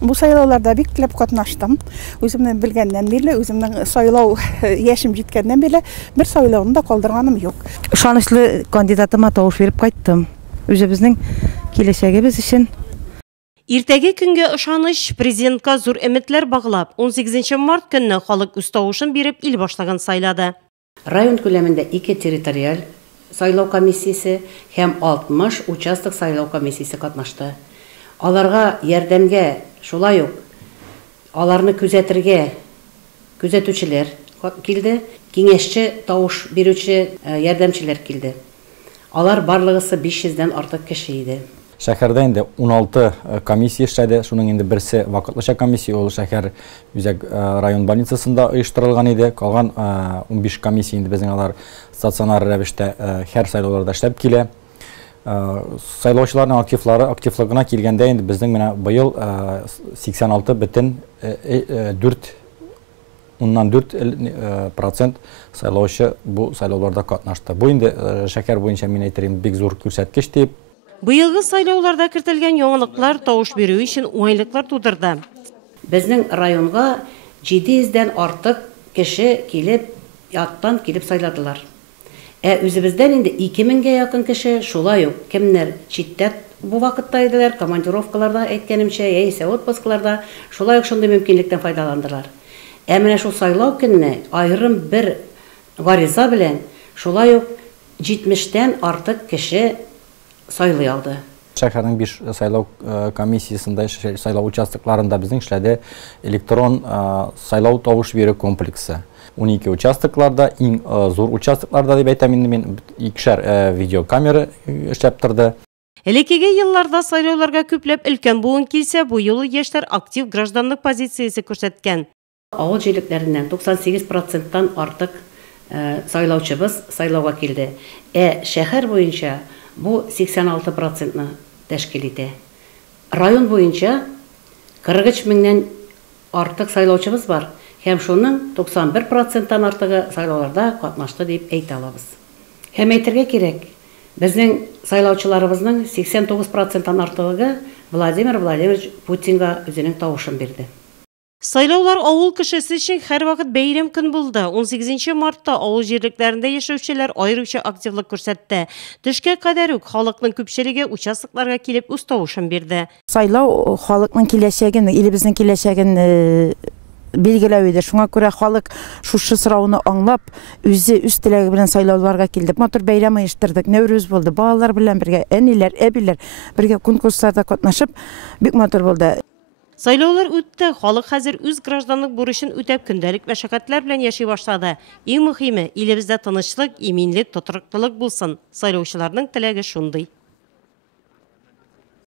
Бу сайлауларда бик теләп катнаштым. Үземне белгәннән бирле, үземнең сайлау яшем җиткәннән бирле бер сайлауны да калдырганым юк. Ышанычлы кандидатыма тавыш берип кайттым. Үзебезнең киләчәгебез өчен. Иртәге көнгә ышаныч президентка зур өметләр баглап, 18 март көнне халык үз тавышын биреп ил башлыгын сайлады. Район күләмендә 2 территориаль сайлау комиссиясе һәм 60 участок сайлау комиссиясе катнашты. Аларга ярдәмгә, шулай ук аларны күзәтергә күзәтүчеләр килде, киңәшче, тавыш бирүче ярдәмчеләр килде. Алар барлыгысы 500-дән артык кеше иде. Шәһәрдә инде 16 комиссия эшләде, шуның инде берсе вакытлыча комиссия, ул шәһәр үзәк район больницасында оештырылган иде. Калган 15 комиссия инде безнең алар стационар рәвештә һәр сайлауларда эшләп килә. Сайлаучыларның активлыгына килгәндә инде безнең менә быел 86,4% сайлаучы бу сайлауларда катнашты. Бу инде шәһәр буенча мин әйтерим бик зур күрсәткеч дип. Быелгы сайлауларда кертелгән яңалыклар тавыш бирү өчен уңайлыклар тудырды. Безнең районга 700-дән артык кеше килеп, яттан килеп сайладылар. Үзебездән инде 2000-гә якын кеше, шулай ук кемнәр читтә бу вакытта иделәр, командировкаларда әйткәнемчә, яисә отпускларда, шулай ук шундый мөмкинлектән файдаландылар. Менә шул сайлау көнне айрым бер гариза белән, шулай ук 70-тән артык кеше сайлый алды. Шәһәрнең 5 сайлау комиссиясында, сайлау участокларында безнең эшләде электрон сайлау тавыш бирү комплексы. 12 участокларда, иң зур участокларда дип әйтәм инде мин, 2 видеокамера эшләп торды. Элеккеге елларда сайлауларга күпләп өлкән буын килсә, бу юлы яшьләр актив гражданлык позициясе күрсәткән. Авыл җирлекләреннән 98%-тан артык сайлаучыбыз сайлауга килде. Шәһәр буенча бу 86%-ны тәшкил итә. Район буенча 43 меңнән артык сайлаучыбыз бар. Һәм шуның 91%-тан артыгы сайлауларда катнашты дип әйтә алабыз. Һәм әйтергә кирәк, безнең сайлаучыларыбызның 89%-тан артыгы Владимир Владимирович Путинга үзенең тавышын бирде. Сайлаулар авыл кешесе өчен һәр вакыт бәйрәм көн булды. 18 мартта авыл җирлекләрендә яшәүчеләр аеруча активлык күрсәтте. Төшкә кадәр үк халыкның күпчелеге участокларга килеп үз тавышын бирде. Сайлау халыкның киләчәген, илебезнең киләчәген билгеләү иде. Шуңа күрә халык шушы сорауны аңлап, үзе үз теләге белән сайлауларга килде. Матур бәйрәм оештырдык, Нәүрүз булды. Балалар белән бергә, әниләр, әбиләр бергә конкурсларда катнашып, бик матур булды. Сайлаулар үтте, халык хәзер үз гражданлык бурычын үтәп көндәлек мәшәкатьләр белән яши башлады. Иң мөһиме, илебездә тынычлык, иминлек, тотрыклылык булсын. Сайлаучыларның теләге шундый.